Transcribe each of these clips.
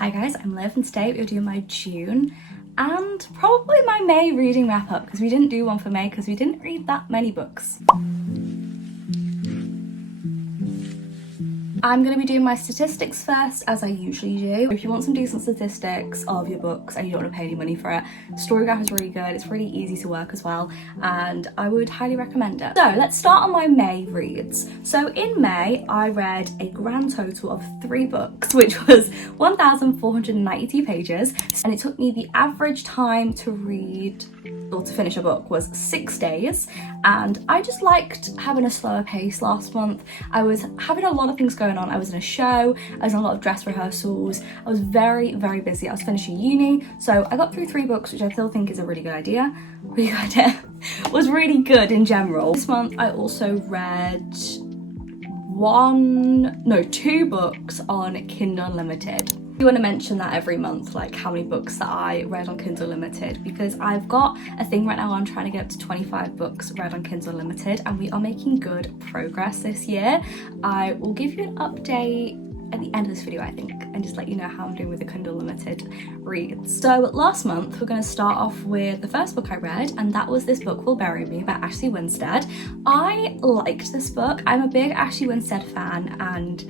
Hi guys, I'm Liv and today we're doing my June and probably my May reading wrap up because we didn't do one for May because we didn't read that many books. I'm going to be doing my statistics first, as I usually do. If you want some decent statistics of your books and you don't want to pay any money for it, Storygraph is really good. It's really easy to work as well, and I would highly recommend it. So let's start on my May reads. So in May, I read a grand total of 3 books, which was 1,492 pages, and it took me the average time to read or to finish a book was 6 days, and I just liked having a slower pace last month. I was having a lot of things going on. I was in a show, I was in a lot of dress rehearsals, I was very busy. I was finishing uni, so I got through 3 books, which I still think is a really good idea. Was really good in general. This month I also read 2 books on Kindle Unlimited. I want to mention that every month, like how many books that I read on Kindle Unlimited, because I've got a thing right now. I'm trying to get up to 25 books read on Kindle Unlimited, and we are making good progress this year. I will give you an update at the end of this video, I think, and just let you know how I'm doing with the Kindle Unlimited reads. So last month we're going to start off with the first book I read, and that was this book, Will Bury Me by Ashley Winstead. I liked this book. I'm a big Ashley Winstead fan, and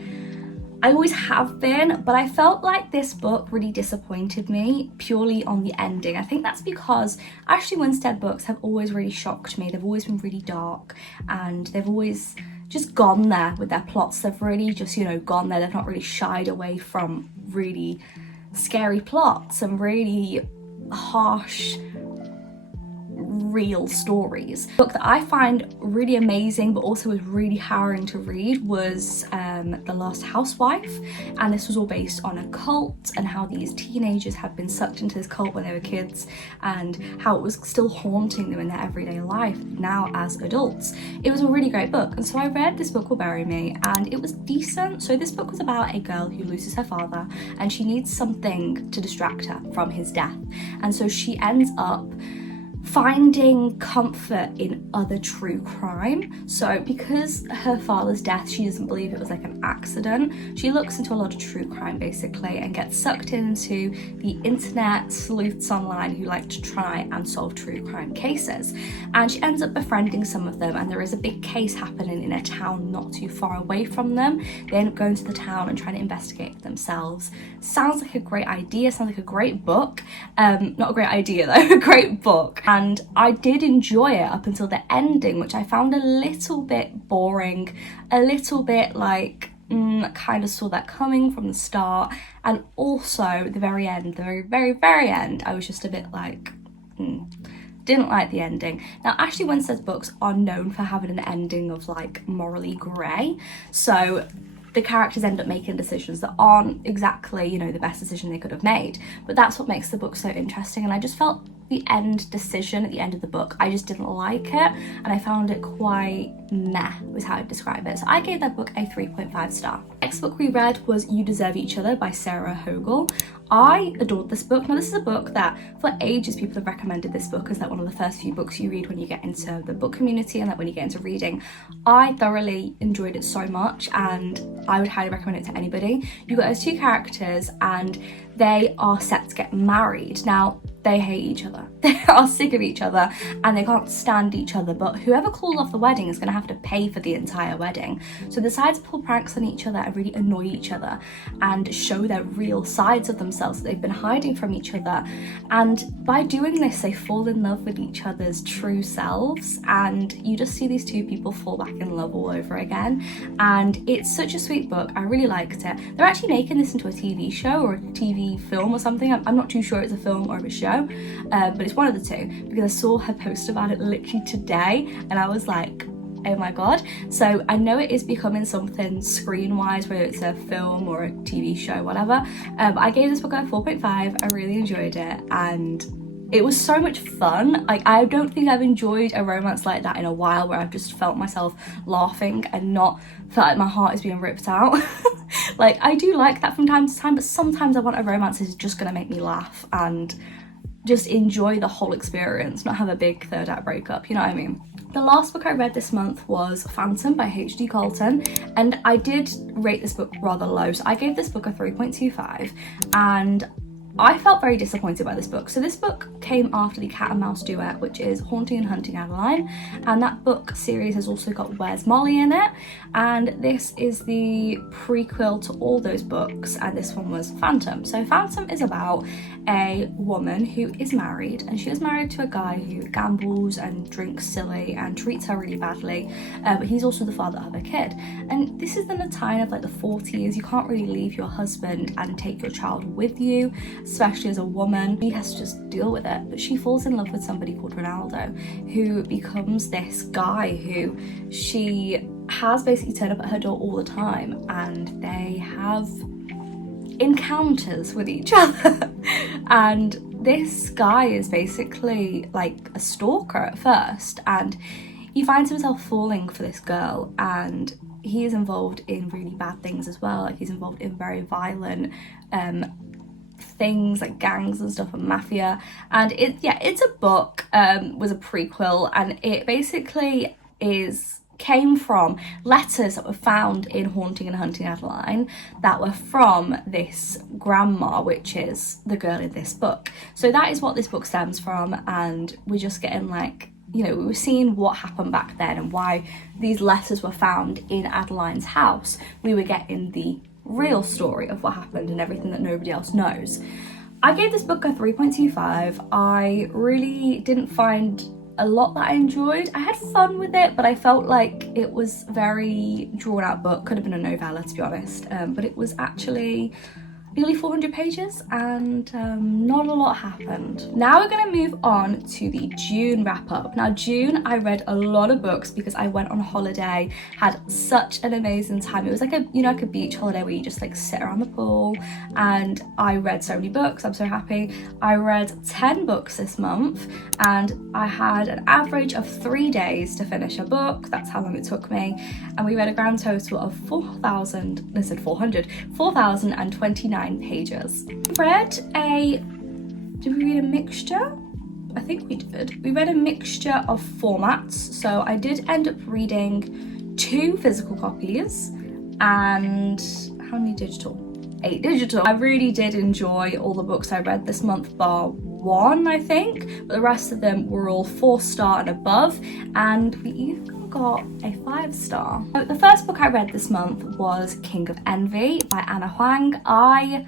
I always have been, but I felt like this book really disappointed me purely on the ending. I think that's because Ashley Winstead books have always really shocked me. They've always been really dark, and they've always just gone there with their plots. They've really just, gone there. They've not really shied away from really scary plots and really harsh, real stories. The book that I find really amazing but also was really harrowing to read was The Last Housewife, and this was all based on a cult and how these teenagers had been sucked into this cult when they were kids and how it was still haunting them in their everyday life now as adults. It was a really great book, and so I read this book, Will Bury Me, and it was decent. So this book was about a girl who loses her father and she needs something to distract her from his death, and so she ends up finding comfort in other true crime. So because her father's death, she doesn't believe it was like an accident, she looks into a lot of true crime basically and gets sucked into the internet sleuths online who like to try and solve true crime cases, and she ends up befriending some of them, and there is a big case happening in a town not too far away from them. They end up going to the town and trying to investigate it themselves. Sounds like a great idea, sounds like a great book. Not a great idea though, a great book. And I did enjoy it up until the ending, which I found a little bit boring, a little bit like, kind of saw that coming from the start, and also the very end, the very end, I was just a bit like, didn't like the ending. Now, Ashley Winstead's books are known for having an ending of like morally grey, so the characters end up making decisions that aren't exactly, the best decision they could have made, but that's what makes the book so interesting. And I just felt the end decision at the end of the book, I just didn't like it, and I found it quite meh was how I'd describe it. So I gave that book a 3.5 star. Next book we read was You Deserve Each Other by Sarah Hogle. I adored this book. Now, this is a book that for ages people have recommended this book as like one of the first few books you read when you get into the book community and like when you get into reading. I thoroughly enjoyed it so much, and I would highly recommend it to anybody. You've got those 2 characters and they are set to get married. Now, they hate each other. They are sick of each other and they can't stand each other, but whoever calls off the wedding is going to have to pay for the entire wedding. So they decide to pull pranks on each other and really annoy each other and show their real sides of themselves that they've been hiding from each other. And by doing this, they fall in love with each other's true selves, and you just see these 2 people fall back in love all over again. And it's such a sweet book. I really liked it. They're actually making this into a TV show or a TV film or something. I'm not too sure it's a film or a show, but it's one of the 2 because I saw her post about it literally today and I was like, oh my god. So I know it is becoming something screen wise, whether it's a film or a TV show, whatever. I gave this book a 4.5. I really enjoyed it and it was so much fun. Like, I don't think I've enjoyed a romance like that in a while, where I've just felt myself laughing and not felt like my heart is being ripped out. Like, I do like that from time to time, but sometimes I want a romance that's just gonna make me laugh and just enjoy the whole experience, not have a big third act breakup, you know what I mean? The last book I read this month was Phantom by H.D. Carlton, and I did rate this book rather low. So I gave this book a 3.25, and I felt very disappointed by this book. So this book came after the Cat and Mouse duet, which is Haunting and Hunting Adeline, and that book series has also got Where's Molly in it, and this is the prequel to all those books, and this one was Phantom. So Phantom is about a woman who is married, and she is married to a guy who gambles and drinks silly and treats her really badly, but he's also the father of her kid. And this is in the time of like the 40s. You can't really leave your husband and take your child with you, especially as a woman. He has to just deal with it. But she falls in love with somebody called Ronaldo, who becomes this guy who she has basically turned up at her door all the time, and they have encounters with each other. And this guy is basically like a stalker at first, and he finds himself falling for this girl, and he is involved in really bad things as well. Like he's involved in very violent things like gangs and stuff and mafia. And it's a book, was a prequel, and it basically came from letters that were found in Haunting and Hunting Adeline that were from this grandma, which is the girl in this book. So that is what this book stems from, and we're just getting like, you know, we were seeing what happened back then and why these letters were found in Adeline's house. We were getting the real story of what happened and everything that nobody else knows. I gave this book a 3.25. I really didn't find a lot that I enjoyed. I had fun with it, but I felt like it was very drawn out book. Could have been a novella, to be honest, but it was actually nearly 400 pages, and not a lot happened. Now we're going to move on to the June wrap up. Now June, I read a lot of books because I went on holiday, had such an amazing time. It was like a, you know, like a beach holiday where you just like sit around the pool, and I read so many books. I'm so happy. I read 10 books this month, and I had an average of 3 days to finish a book. That's how long it took me, and we read a grand total of 4,029 pages. Did we read a mixture? I think we did. We read a mixture of formats. So I did end up reading 2 physical copies and how many digital? 8 digital. I really did enjoy all the books I read this month, bar 1, I think, but the rest of them were all 4-star and above, and we even got a 5-star. So the first book I read this month was King of Envy by Anna Huang. I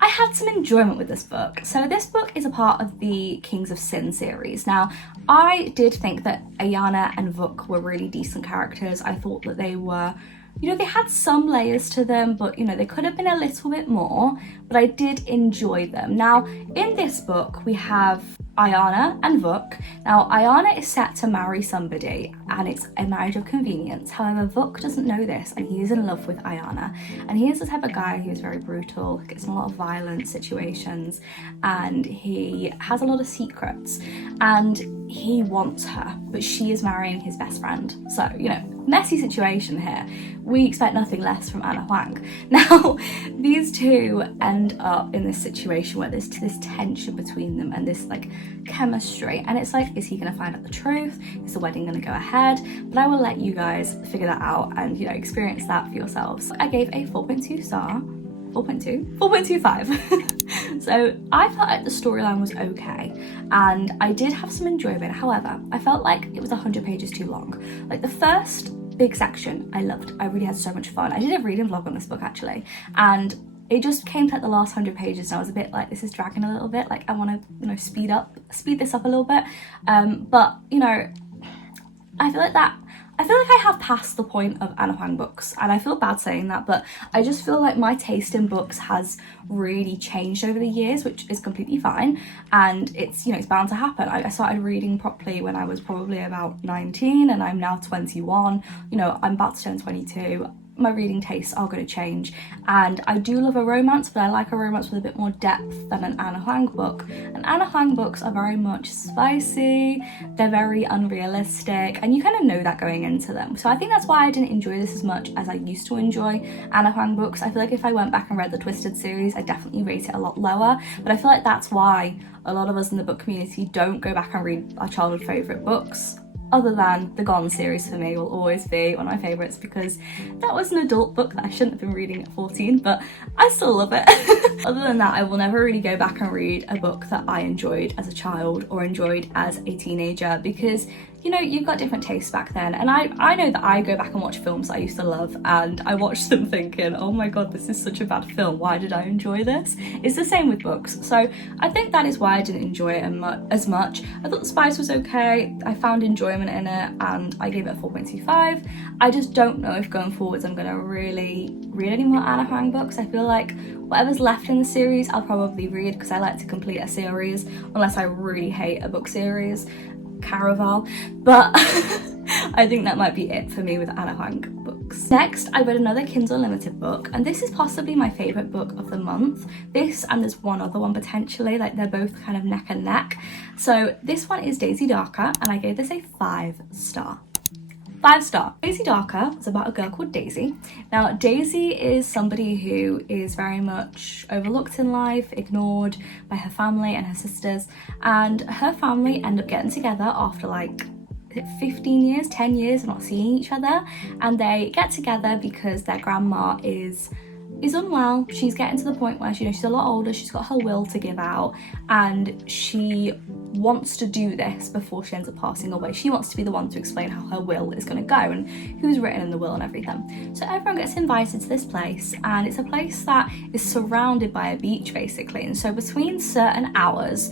had some enjoyment with this book. So this book is a part of the Kings of Sin series. Now, I did think that Ayana and Vuk were really decent characters. I thought that they were, you know, they had some layers to them, but, you know, they could have been a little bit more, but I did enjoy them. Now, in this book, we have Ayana and Vuk. Now, Ayana is set to marry somebody, and it's a marriage of convenience. However, Vuk doesn't know this, and he is in love with Ayana. And he is the type of guy who is very brutal, gets in a lot of violent situations, and he has a lot of secrets. And he wants her, but she is marrying his best friend. So, you know, messy situation here. We expect nothing less from Anna Huang. Now, these two end up in this situation where there's this tension between them and this like chemistry, and it's like, is he going to find out the truth? Is the wedding going to go ahead? But I will let you guys figure that out and, you know, experience that for yourselves. I gave a 4.25. So I felt like the storyline was okay, and I did have some enjoyment. However, I felt like it was 100 pages too long. Like the first big section I loved. I really had so much fun. I did a reading vlog on this book actually, and it just came to like the last 100 pages and I was a bit like, this is dragging a little bit, like I want to, you know, speed this up a little bit, but you know, I feel like I have passed the point of Anna Huang books, and I feel bad saying that, but I just feel like my taste in books has really changed over the years, which is completely fine, and it's, you know, it's bound to happen. I started reading properly when I was probably about 19, and I'm now 21, you know, I'm about to turn 22. My reading tastes are going to change, and I do love a romance, but I like a romance with a bit more depth than an Anna Huang book. And Anna Huang books are very much spicy, they're very unrealistic, and you kind of know that going into them. So I think that's why I didn't enjoy this as much as I used to enjoy Anna Huang books. I feel like if I went back and read the Twisted series, I'd definitely rate it a lot lower, but I feel like that's why a lot of us in the book community don't go back and read our childhood favourite books. other than the Gone series for me will always be one of my favourites, because that was an adult book that I shouldn't have been reading at 14, but I still love it. Other than that, I will never really go back and read a book that I enjoyed as a child or enjoyed as a teenager, because you know, you've got different tastes back then, and I know that I go back and watch films I used to love, and I watch them thinking, oh my god, this is such a bad film, why did I enjoy this? It's the same with books, so I think that is why I didn't enjoy it as much. I thought The Spice was okay, I found enjoyment in it, and I gave it a 4.25. I just don't know if going forwards I'm gonna really read any more Anna Huang books. I feel like whatever's left in the series I'll probably read, because I like to complete a series, unless I really hate a book series. Caraval, but I think that might be it for me with Anna Huang books. Next, I read another Kindle Unlimited book, and this is possibly my favourite book of the month. This, and there's one other one potentially, like they're both kind of neck and neck. So this one is Daisy Darker, and I gave this a 5-star. 5-star. Daisy Darker is about a girl called Daisy. Now, Daisy is somebody who is very much overlooked in life, ignored by her family and her sisters, and her family end up getting together after like 15 years, 10 years of not seeing each other, and they get together because their grandma is unwell. She's getting to the point where she's a lot older, she's got her will to give out, and she wants to do this before she ends up passing away. She wants to be the one to explain how her will is going to go and who's written in the will and everything. So everyone gets invited to this place, and it's a place that is surrounded by a beach basically, and so between certain hours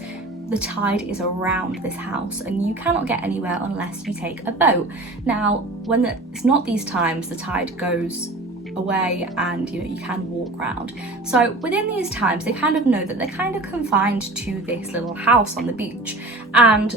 the tide is around this house and you cannot get anywhere unless you take a boat. Now when it's not these times, the tide goes away and you know you can walk around. So within these times they kind of know that they're kind of confined to this little house on the beach, and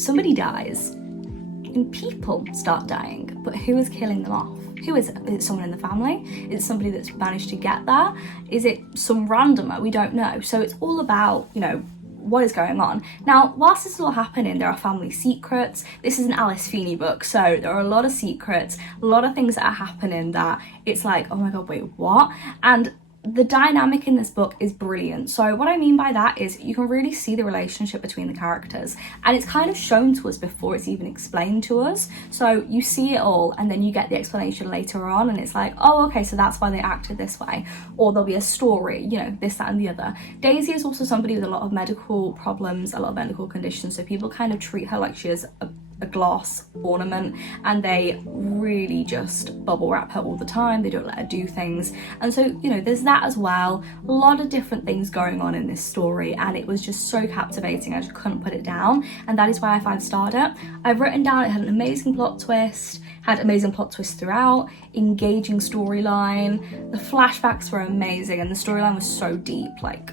somebody dies and people start dying, but who is killing them off? Who is it? Is it someone in the family? Is it somebody that's managed to get there? Is it some randomer? We don't know. So it's all about, you know, what is going on. Now, whilst this is all happening, there are family secrets. This is an Alice Feeney book, so there are a lot of secrets, a lot of things that are happening that it's like, oh my god, wait, what? And the dynamic in this book is brilliant. So what I mean by that is you can really see the relationship between the characters, and it's kind of shown to us before it's even explained to us. So you see it all and then you get the explanation later on, and it's like, oh okay, so that's why they acted this way, or there'll be a story, you know, this, that and the other. Daisy is also somebody with a lot of medical problems, a lot of medical conditions, so people kind of treat her like she is a glass ornament, and they really just bubble wrap her all the time. They don't let her do things, and so you know there's that as well. A lot of different things going on in this story, and it was just so captivating. I just couldn't put it down, and that is why I 5-starred it. I've written down it had an amazing plot twist, had amazing plot twists throughout, engaging storyline, the flashbacks were amazing, and the storyline was so deep. Like,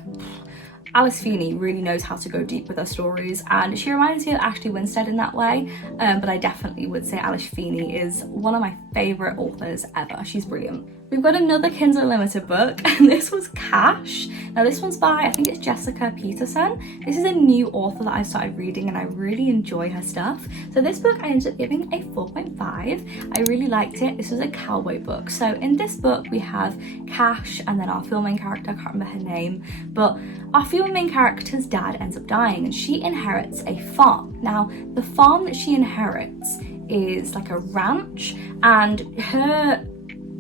Alice Feeney really knows how to go deep with her stories, and she reminds me of Ashley Winstead in that way, but I definitely would say Alice Feeney is one of my favourite authors ever. She's brilliant. We've got another Kindle Unlimited book, and this was Cash. Now this one's by, I think it's Jessica Peterson. This is a new author that I've started reading and I really enjoy her stuff. So this book I ended up giving a 4.5. I really liked it. This was a cowboy book. So in this book we have Cash and then our female main character, I can't remember her name, but our female main character's dad ends up dying and she inherits a farm. Now the farm that she inherits is like a ranch, and her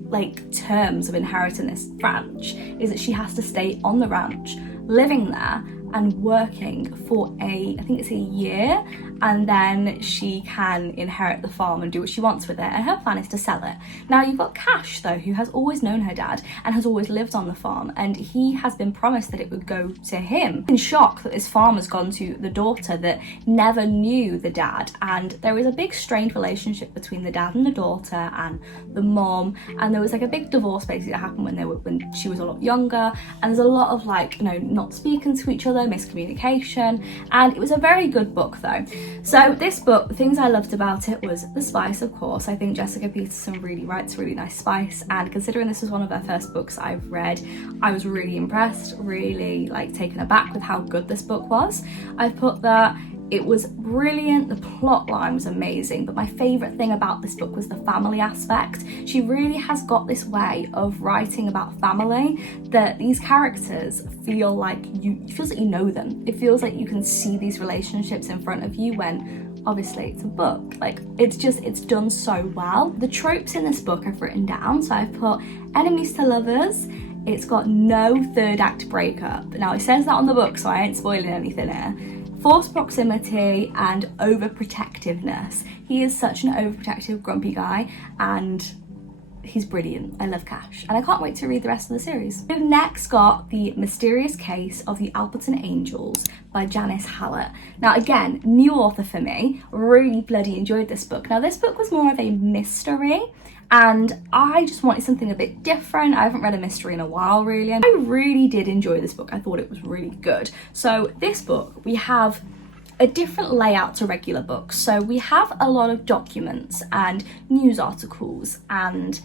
like terms of inheriting this ranch is that she has to stay on the ranch, living there and working for I think it's a year, and then she can inherit the farm and do what she wants with it, and her plan is to sell it. Now you've got Cash though, who has always known her dad and has always lived on the farm, and he has been promised that it would go to him. In shock that his farm has gone to the daughter that never knew the dad, and there is a big strained relationship between the dad and the daughter and the mom, and there was like a big divorce basically that happened when she was a lot younger, and there's a lot of like, you know, not speaking to each other, miscommunication, and it was a very good book though. So this book, the things I loved about it was the spice, of course. I think Jessica Peterson really writes really nice spice, and considering this was one of her first books I've read, I was really impressed, really like taken aback with how good this book was. I've put that it was brilliant, the plot line was amazing, but my favourite thing about this book was the family aspect. She really has got this way of writing about family that these characters feel like it feels like you know them. It feels like you can see these relationships in front of you when obviously it's a book, like it's done so well. The tropes in this book I've written down, so I've put enemies to lovers, it's got no third act breakup. Now it says that on the book, so I ain't spoiling anything here. Forced proximity and overprotectiveness. He is such an overprotective, grumpy guy, and he's brilliant. I love Cash, and I can't wait to read the rest of the series. We've next got The Mysterious Case of the Alperton Angels by Janice Hallet. Now again, new author for me, really bloody enjoyed this book. Now this book was more of a mystery, and I just wanted something a bit different. I haven't read a mystery in a while really, and I really did enjoy this book. I thought it was really good. So this book, we have a different layout to regular books. So we have a lot of documents and news articles and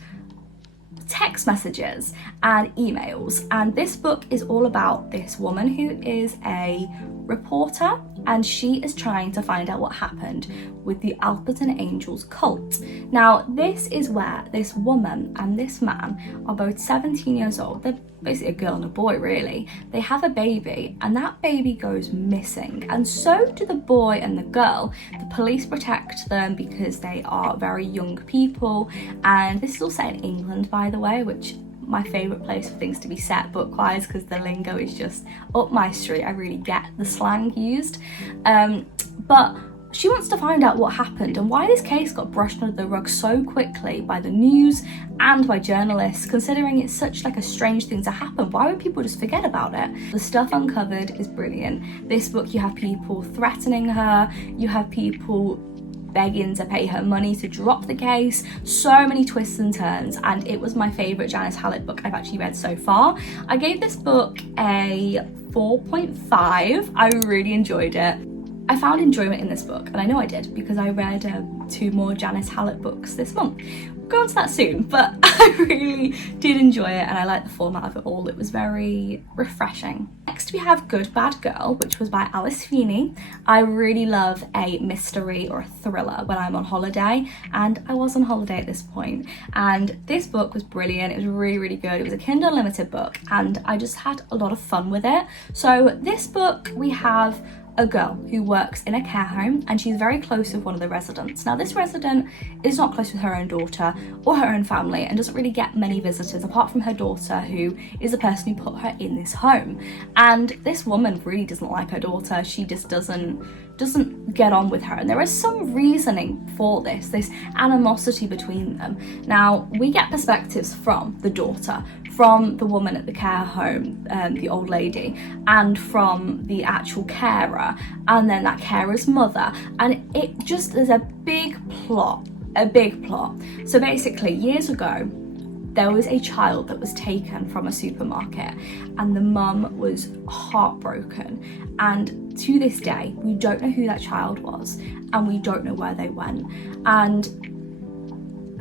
text messages and emails, and this book is all about this woman who is a reporter, and she is trying to find out what happened with the Alperton Angels cult. Now this is where this woman and this man are both 17 years old. They're basically a girl and a boy really. They have a baby, and that baby goes missing, and so do the boy and the girl. The police protect them because they are very young people, and this is all set in England, by the way, which my favourite place for things to be set book-wise, because the lingo is just up my street. I really get the slang used. But she wants to find out what happened and why this case got brushed under the rug so quickly by the news and by journalists, considering it's such like a strange thing to happen. Why would people just forget about it? The stuff uncovered is brilliant. This book, you have people threatening her, you have people begging to pay her money to drop the case. So many twists and turns, and it was my favourite Janice Hallet book I've actually read so far. I gave this book a 4.5. I really enjoyed it. I found enjoyment in this book, and I know I did because I read 2 more Janice Hallet books this month. We'll go on to that soon, but I really did enjoy it, and I liked the format of it all. It was very refreshing. Next we have Good Bad Girl, which was by Alice Feeney. I really love a mystery or a thriller when I'm on holiday, and I was on holiday at this point, and this book was brilliant. It was really, really good. It was a Kindle Unlimited book, and I just had a lot of fun with it. So this book, we have a girl who works in a care home, and she's very close with one of the residents. Now this resident is not close with her own daughter or her own family and doesn't really get many visitors apart from her daughter, who is the person who put her in this home. And this woman really doesn't like her daughter. She just doesn't get on with her, and there is some reasoning for this animosity between them. Now we get perspectives from the daughter, from the woman at the care home, the old lady, and from the actual carer, and then that carer's mother, and it just is a big plot. So basically, years ago, there was a child that was taken from a supermarket, and the mum was heartbroken, and to this day we don't know who that child was, and we don't know where they went. And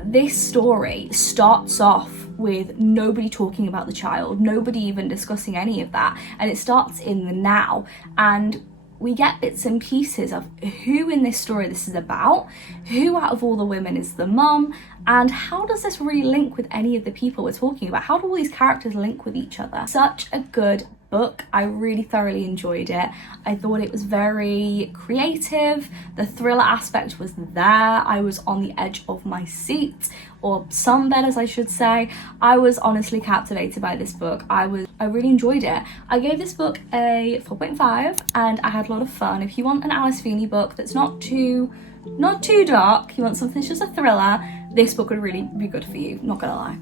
this story starts off with nobody talking about the child, nobody even discussing any of that, and it starts in the now, and we get bits and pieces of who in this story this is about, who out of all the women is the mum, and how does this really link with any of the people we're talking about? How do all these characters link with each other? Such a good book. I really thoroughly enjoyed it. I thought it was very creative. The thriller aspect was there. I was on the edge of my seat, or sunbed as I should say. I was honestly captivated by this book. I really enjoyed it. I gave this book a 4.5, and I had a lot of fun. If you want an Alice Feeney book that's not too dark, you want something that's just a thriller, this book would really be good for you, not gonna lie.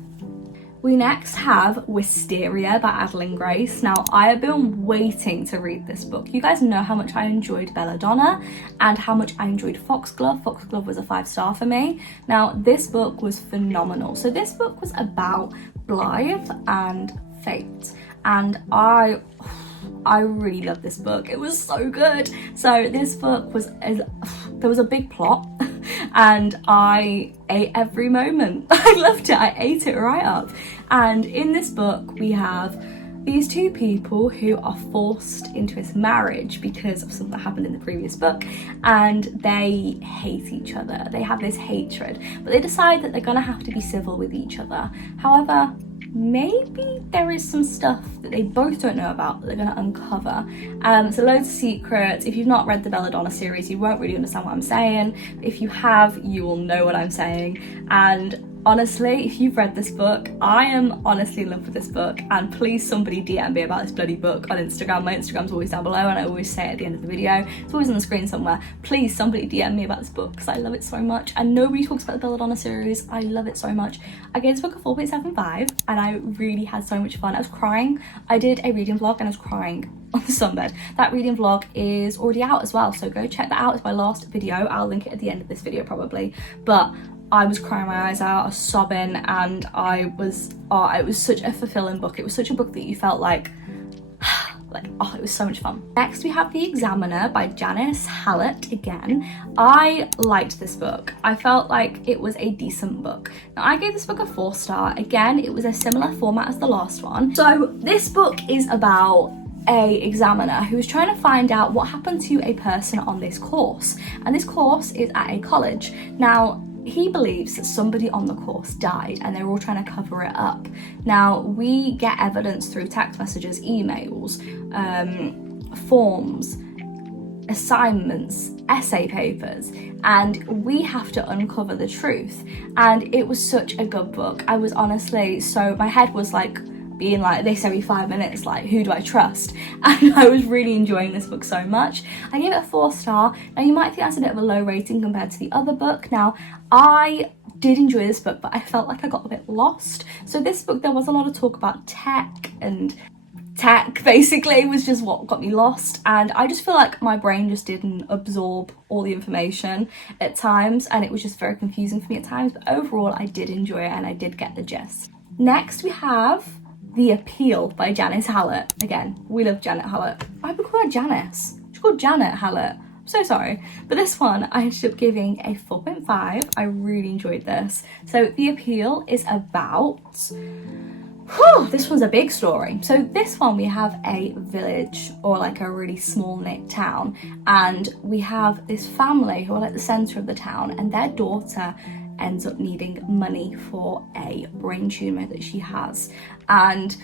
We next have Wisteria by Adelyn Grace. Now, I have been waiting to read this book. You guys know how much I enjoyed Belladonna and how much I enjoyed Foxglove. Foxglove was a 5-star for me. Now, this book was phenomenal. So this book was about Blythe and Fate, and I really loved this book. It was so good. So this book there was a big plot, and I ate every moment. I loved it. I ate it right up. And in this book we have these 2 people who are forced into this marriage because of something that happened in the previous book, and they hate each other. They have this hatred, but they decide that they're gonna have to be civil with each other. However, maybe there is some stuff that they both don't know about that they're going to uncover. So loads of secrets. If you've not read the Belladonna series, you won't really understand what I'm saying. If you have, you will know what I'm saying. And honestly, if you've read this book, I am honestly in love with this book, and please somebody DM me about this bloody book on Instagram. My Instagram's always down below, and I always say it at the end of the video. It's always on the screen somewhere. Please somebody DM me about this book, because I love it so much, and nobody talks about the Belladonna series. I love it so much. I gave this book a 4.75, and I really had so much fun. I was crying. I did a reading vlog, and I was crying on the sunbed. That reading vlog is already out as well, so go check that out. It's my last video. I'll link it at the end of this video probably, but I was crying my eyes out, I was sobbing, and it was such a fulfilling book. It was such a book that you felt like, it was so much fun. Next we have The Examiner by Janice Hallet again. I liked this book. I felt like it was a decent book. Now I gave this book a 4-star. Again, it was a similar format as the last one. So this book is about a examiner who is trying to find out what happened to a person on this course. And this course is at a college. Now, he believes that somebody on the course died and they're all trying to cover it up. Now, we get evidence through text messages, emails, forms, assignments, essay papers, and we have to uncover the truth. And it was such a good book. I was honestly, so my head was like being like this every 5 minutes, like, who do I trust? And I was really enjoying this book so much. I gave it a 4-star. Now you might think that's a bit of a low rating compared to the other book. Now I did enjoy this book, but I felt like I got a bit lost. So this book, there was a lot of talk about tech, and tech basically was just what got me lost, and I just feel like my brain just didn't absorb all the information at times, and it was just very confusing for me at times. But overall I did enjoy it and I did get the gist. Next we have The Appeal by Janice Hallet. Again, we love Janet Hallet. Why would we call her Janice? She's called Janet Hallet. I'm so sorry. But this one I ended up giving a 4.5. I really enjoyed this. So The Appeal is about, this one's a big story. So this one, we have a village, or like a really small knit town, and we have this family who are like the centre of the town, and their daughter ends up needing money for a brain tumour that she has, and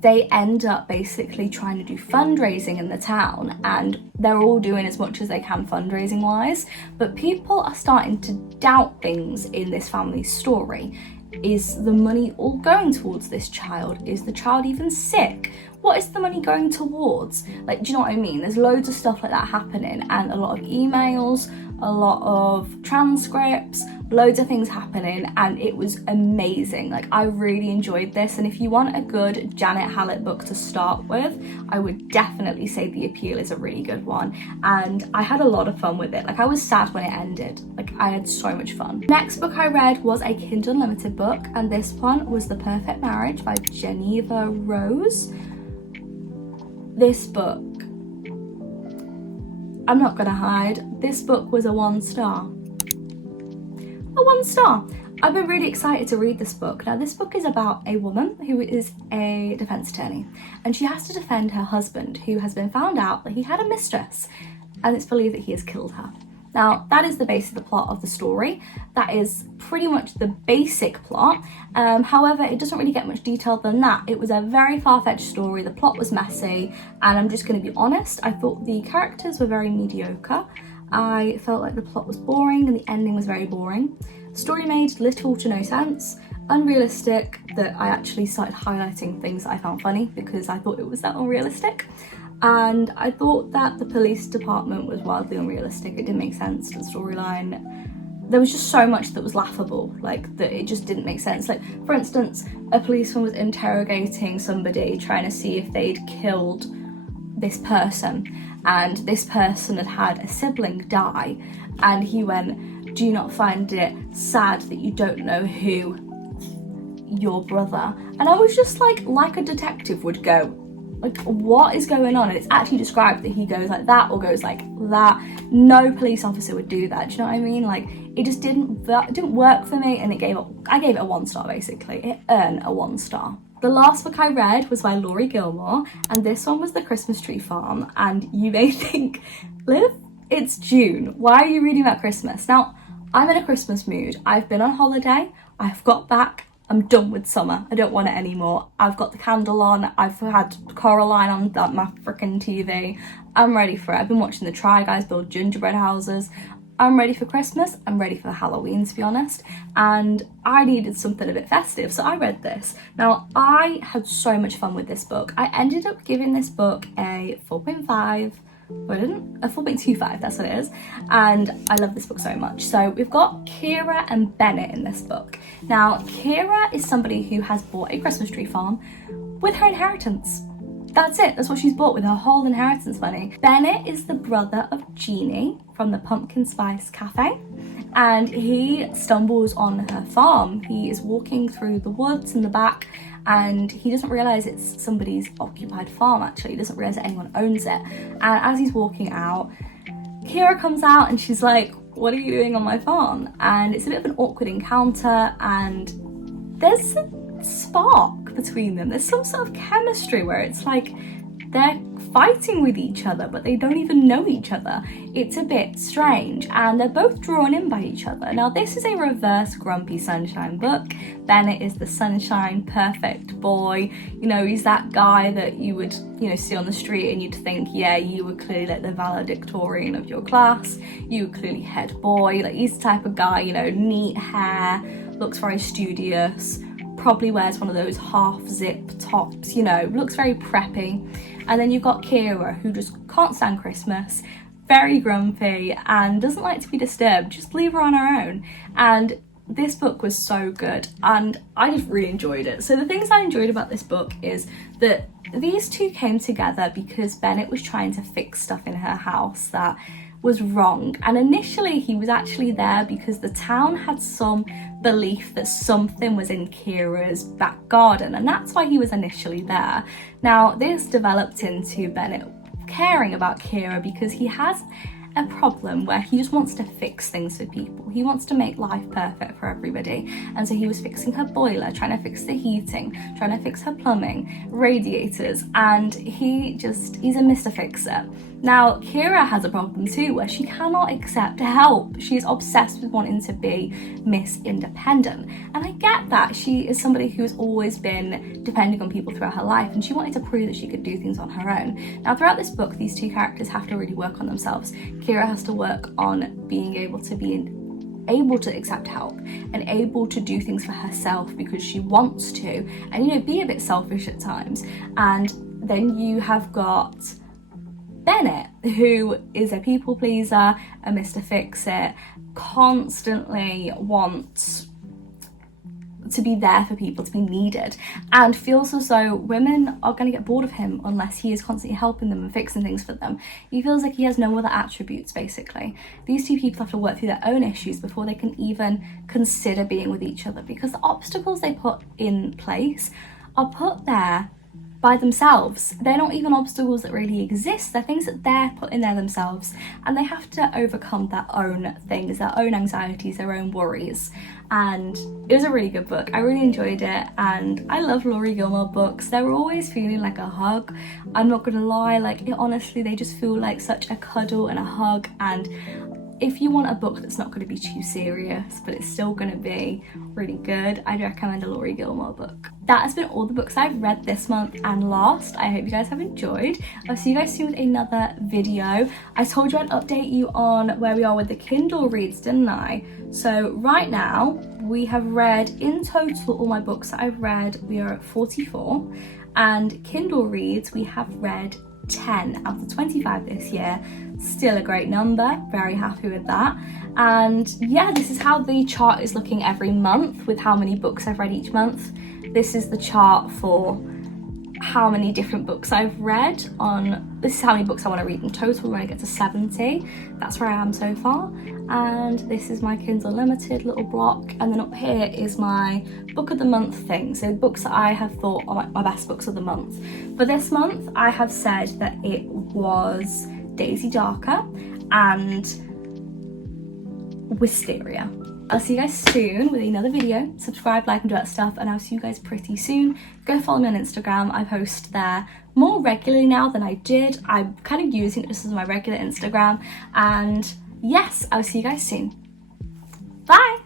they end up basically trying to do fundraising in the town, and they're all doing as much as they can fundraising wise, but people are starting to doubt things in this family's story. Is the money all going towards this child? Is the child even sick? What is the money going towards? Like, do you know what I mean? There's loads of stuff like that happening, and a lot of emails, a lot of transcripts, loads of things happening, and it was amazing. Like, I really enjoyed this, and if you want a good Janet Hallet book to start with, I would definitely say The Appeal is a really good one, and I had a lot of fun with it. Like, I was sad when it ended. Like, I had so much fun. Next book I read was a Kindle Unlimited book, and this one was The Perfect Marriage by Jeneva Rose. This book, I'm not gonna hide, this book was a 1-star. A 1-star. I've been really excited to read this book. Now, this book is about a woman who is a defence attorney, and she has to defend her husband, who has been found out that he had a mistress, and it's believed that he has killed her. Now, that is the base of the plot of the story. That is pretty much the basic plot. However, it doesn't really get much detail than that. It was a very far-fetched story. The plot was messy, and I'm just going to be honest, I thought the characters were very mediocre. I felt like the plot was boring and the ending was very boring. The story made little to no sense. Unrealistic, that I actually started highlighting things that I found funny because I thought it was that unrealistic. And I thought that the police department was wildly unrealistic. It didn't make sense to the storyline. There was just so much that was laughable, like, that it just didn't make sense. Like, for instance, a policeman was interrogating somebody, trying to see if they'd killed this person, and this person had had a sibling die, and he went, "Do you not find it sad that you don't know who your brother?" And I was just like a detective would go, like, what is going on? And it's actually described that he goes like that or goes like that. No police officer would do that. Do you know what I mean? Like, it just didn't work for me, and I gave it a 1-star basically. It earned a 1-star. The last book I read was by Laurie Gilmore, and this one was The Christmas Tree Farm. And you may think, Liv, it's June. Why are you reading about Christmas? Now, I'm in a Christmas mood. I've been on holiday. I've got back I'm done with summer. I don't want it anymore. I've got the candle on. I've had Coraline on my freaking TV. I'm ready for it. I've been watching the Try Guys build gingerbread houses. I'm ready for Christmas. I'm ready for Halloween, to be honest. And I needed something a bit festive, so I read this. Now, I had so much fun with this book. I ended up giving this book a 4.5. Well, I didn't. A 4.25, that's what it is. And I love this book so much. So we've got Kira and Bennett in this book. Now, Kira is somebody who has bought a Christmas tree farm with her inheritance. That's it. That's what she's bought with her whole inheritance money. Bennett is the brother of Jeannie from the Pumpkin Spice Cafe, and he stumbles on her farm. He is walking through the woods in the back, and he doesn't realise it's somebody's occupied farm, actually. He doesn't realise that anyone owns it. And as he's walking out, Kira comes out and she's like, "What are you doing on my farm?" And it's a bit of an awkward encounter, and there's a spark between them. There's some sort of chemistry where it's like they're fighting with each other, but they don't even know each other. It's a bit strange, and they're both drawn in by each other. Now, this is a reverse Grumpy Sunshine book. Bennett is the sunshine, perfect boy. You know, he's that guy that you would, see on the street and you'd think, yeah, you were clearly like the valedictorian of your class. You were clearly head boy. Like, he's the type of guy, neat hair, looks very studious, probably wears one of those half zip tops, looks very preppy. And then you've got Kira, who just can't stand Christmas, very grumpy, and doesn't like to be disturbed. Just leave her on her own. And this book was so good, and I just really enjoyed it. So the things I enjoyed about this book is that these two came together because Bennett was trying to fix stuff in her house that was wrong. And initially he was actually there because the town had some belief that something was in Kira's back garden, and that's why he was initially there. Now, this developed into Bennett caring about Kira because he has a problem where he just wants to fix things for people. He wants to make life perfect for everybody. And so he was fixing her boiler, trying to fix the heating, trying to fix her plumbing, radiators, and he's a Mr. Fixer. Now, Kira has a problem too, where she cannot accept help. She's obsessed with wanting to be Miss Independent. And I get that. She is somebody who has always been depending on people throughout her life, and she wanted to prove that she could do things on her own. Now, throughout this book, these two characters have to really work on themselves. Kira has to work on being able to accept help and able to do things for herself because she wants to, and be a bit selfish at times. And then you have got Bennett, who is a people pleaser, a Mr. Fix-It, constantly wants to be there for people, to be needed, and feels as though women are going to get bored of him unless he is constantly helping them and fixing things for them. He feels like he has no other attributes, basically. These two people have to work through their own issues before they can even consider being with each other, because the obstacles they put in place are put there by themselves. They're not even obstacles that really exist. They're things that they're putting there themselves, and they have to overcome their own things, their own anxieties, their own worries. And it was a really good book. I really enjoyed it, and I love Laurie Gilmore books. They're always feeling like a hug. I'm not gonna lie, honestly, they just feel like such a cuddle and a hug. And if you want a book that's not going to be too serious, but it's still going to be really good, I'd recommend a Laurie Gilmore book. That has been all the books I've read this month and last. I hope you guys have enjoyed. I'll see you guys soon with another video. I told you I'd update you on where we are with the Kindle reads, didn't I? So right now, we have read, in total, all my books that I've read, we are at 44. And Kindle reads, we have read 10 out of 25 this year. Still a great number, very happy with that. And yeah, this is how the chart is looking every month with how many books I've read each month. This is the chart for how many different books I've read this is how many books I want to read in total when I get to 70. That's where I am so far. And this is my Kindle Limited little block, and then up here is my book of the month thing, so books that I have thought are my best books of the month. For this month, I have said that it was Daisy Darker and Wisteria. I'll see you guys soon with another video. Subscribe, like, and do that stuff, and I'll see you guys pretty soon. Go follow me on Instagram. I post there more regularly now than I did. I'm kind of using it just as my regular Instagram. And yes, I'll see you guys soon. Bye!